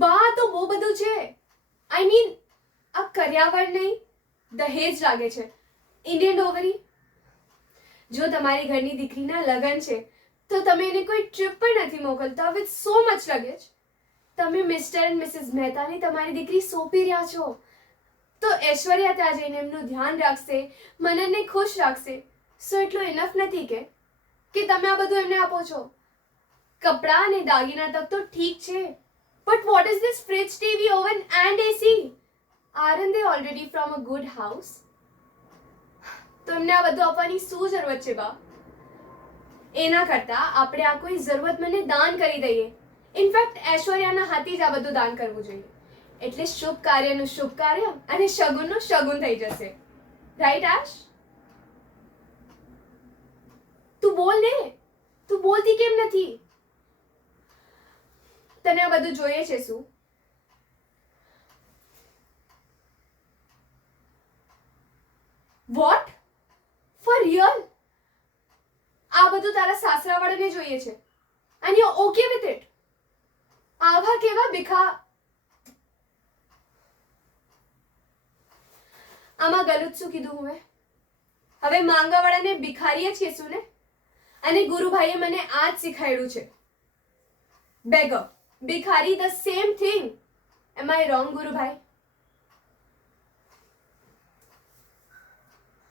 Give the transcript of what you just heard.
બા તો બહુ બધું છે. આઈ મીન આ કર્યાવર નહીં, દહેજ લાગે છે. ઇન્ડિયન ડોવરી. જો તમારી ઘરની દીકરીના લગ્ન છે તો તમે એને કોઈ ટ્રીપ પણ નથી મોકલતા વિથ સો મચ લગેજ. તમે મિસ્ટર એન્ડ મિસિસ મહેતાની તમારી દીકરી સોંપી રહ્યા છો, તો ઐશ્વર્યા ત્યાં જઈને એમનું ધ્યાન રાખશે, મનનને ખુશ રાખશે. સો એટલું ઇનફ નથી કે તમે આ બધું એમને આપો છો. કપડાં અને દાગીના તક તો ઠીક છે, but what is this fridge, TV, oven and AC? Aren't they already from a good house? તો એમને આ બધું આપવાની શું જરૂરત છે બા? એના કરતા આપણે આ કોઈ જરૂરતમંદને દાન કરી દઈએ. ઇનફેક્ટ ઐશ્વર્યાના હાથી જ આ બધું દાન કરવું જોઈએ. એટલે શુભ કાર્યનું શુભ કાર્ય અને શગુનનું શગુન થઈ જશે. રાઈટ આશ? તું બોલ ને, તું બોલતી કેમ નથી? તને આ બધું જોઈએ છે શું? વોટ? For real? આ બધું તારા સાસરાવાળાને જોઈએ છે and you okay with it? આવા કેવા ભીખા? આમાં ગલુત શું કીધું હું? હવે માંગાવાળાને ભિખારી જ કહેશું ને? અને ગુરુભાઈએ મને આ જ શીખવાડ્યું છે. બેગર, ભિખારી, the same thing. Am I wrong ગુરુભાઈ?